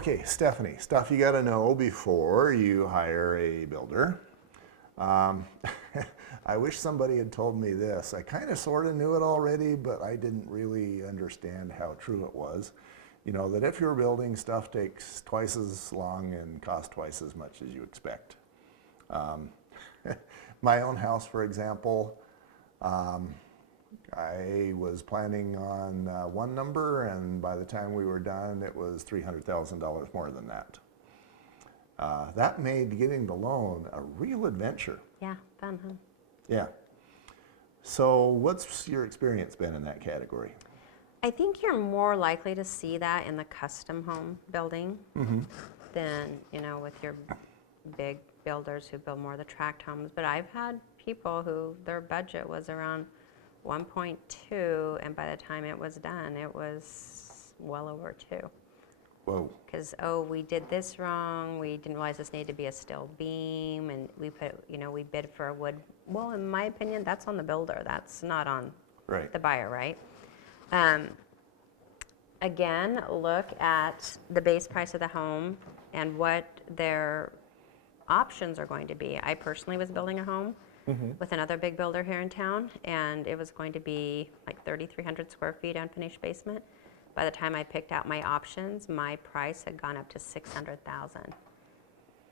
Okay, Stephanie, stuff you got to know before you hire a builder. Um, I wish somebody had told me this. I kind of sort of knew it already, but I didn't really understand how true it was. You know, that if you're building, stuff takes twice as long and costs twice as much as you expect. Um, my own house, for example, I was planning on one number, and by the time we were done, it was $300,000 more than that. That made getting the loan a real adventure. Yeah, fun, huh? Yeah. So what's your experience been in that category? I think you're more likely to see that in the custom home building than, with your big builders who build more of the tract homes. But I've had people who their budget was around 1.2, and by the time it was done, it was well over 2. Whoa. Because, we did this wrong, we didn't realize this needed to be a steel beam, and we bid for a wood. Well, in my opinion, that's on the builder. That's not on Right. the buyer, right? Again, look at the base price of the home and what their options are going to be. I personally was building a home with another big builder here in town, and it was going to be like 3,300 square feet unfinished basement. By the time I picked out my options, my price had gone up to $600,000.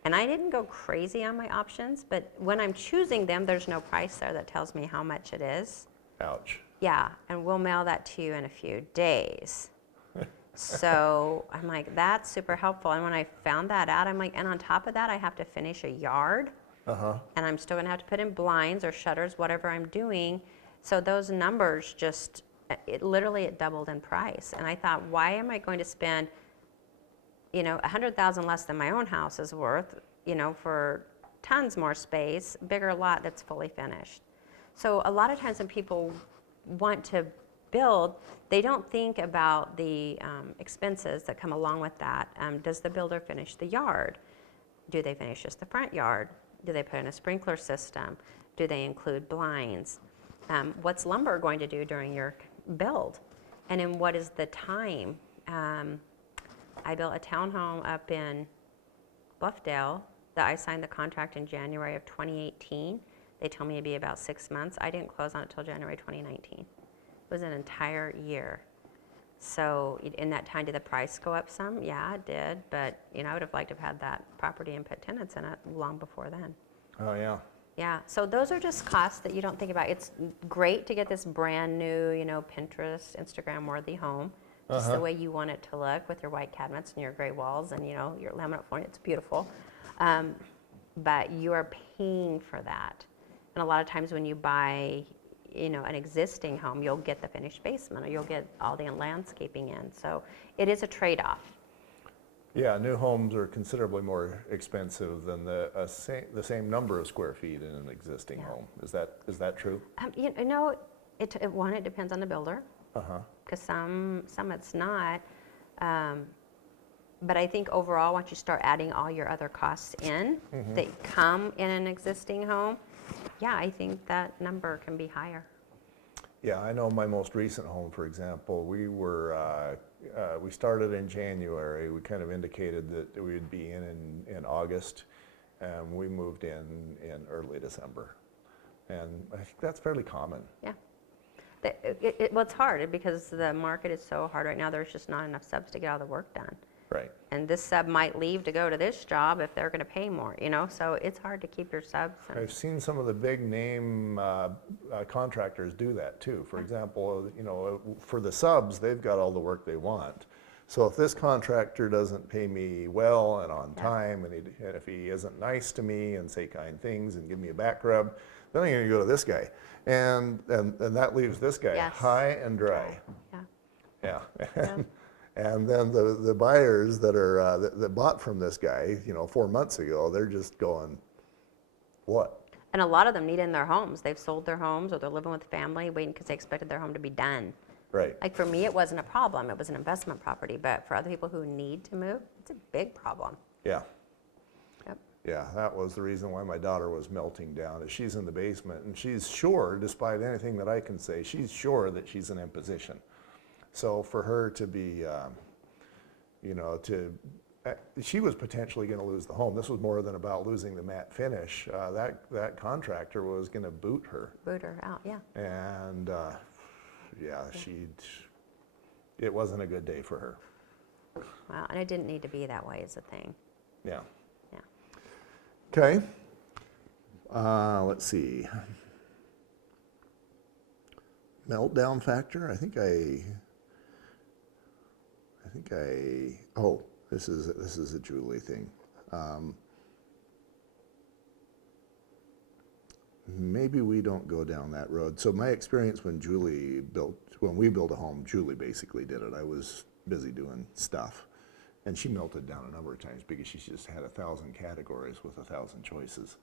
And I didn't go crazy on my options, but when I'm choosing them, there's no price there that tells me how much it is. Ouch. Yeah, and we'll mail that to you in a few days. So I'm like, that's super helpful. And when I found that out, I'm like, and on top of that, I have to finish a yard. And I'm still gonna have to put in blinds or shutters, whatever I'm doing. So those numbers just, it doubled in price. And I thought, why am I going to spend, $100,000 less than my own house is worth, for tons more space, bigger lot that's fully finished. So a lot of times when people want to build, they don't think about the expenses that come along with that. Does the builder finish the yard? Do they finish just the front yard? Do they put in a sprinkler system? Do they include blinds? What's lumber going to do during your build? And then what is the time? I built a townhome up in Bluffdale that I signed the contract in January of 2018. They told me it'd be about 6 months. I didn't close on it until January 2019. It was an entire year. So in that time, did the price go up some? Yeah, it did. But, I would have liked to have had that property and put tenants in it long before then. Oh, yeah. Yeah, so those are just costs that you don't think about. It's great to get this brand new, Pinterest, Instagram-worthy home, just the way you want it to look with your white cabinets and your gray walls and, your laminate flooring. It's beautiful. But you are paying for that. And a lot of times when you buy, an existing home, you'll get the finished basement or you'll get all the landscaping in. So it is a trade-off. Yeah, new homes are considerably more expensive than the same number of square feet in an existing home. Is that true? It depends on the builder. Because some it's not. But I think overall, once you start adding all your other costs in that come in an existing home, yeah, I think that number can be higher. Yeah, I know my most recent home, for example, we started in January. We kind of indicated that we would be in August, and we moved in early December. And I think that's fairly common. Yeah. Well, it's hard because the market is so hard right now. There's just not enough subs to get all the work done. Right. And this sub might leave to go to this job if they're going to pay more, so it's hard to keep your subs. I've seen some of the big name contractors do that too. For example, for the subs, they've got all the work they want. So if this contractor doesn't pay me well and on time, and if he isn't nice to me and say kind things and give me a back rub, then I'm going to go to this guy. And that leaves this guy high and dry. Yeah. And then the buyers that bought from this guy, 4 months ago, they're just going, what? And a lot of them need in their homes. They've sold their homes or they're living with family, waiting because they expected their home to be done. Right. Like for me, it wasn't a problem. It was an investment property. But for other people who need to move, it's a big problem. Yeah. Yep. Yeah, that was the reason why my daughter was melting down. Is she's in the basement, and she's sure, despite anything that I can say, she's sure that she's in imposition. So for her to be, to she was potentially going to lose the home. This was more than about losing the matte finish. That contractor was going to boot her. Boot her out, yeah. And yeah, it wasn't a good day for her. Well, and it didn't need to be that way is the thing. Yeah. Yeah. Okay. Let's see. Meltdown factor. Oh, this is a Julie thing. Maybe we don't go down that road. So my experience when we built a home, Julie basically did it. I was busy doing stuff. And she melted down a number of times because she just had 1,000 categories with 1,000 choices.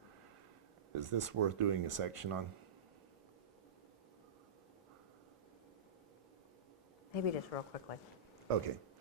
Is this worth doing a section on? Maybe just real quickly. Okay.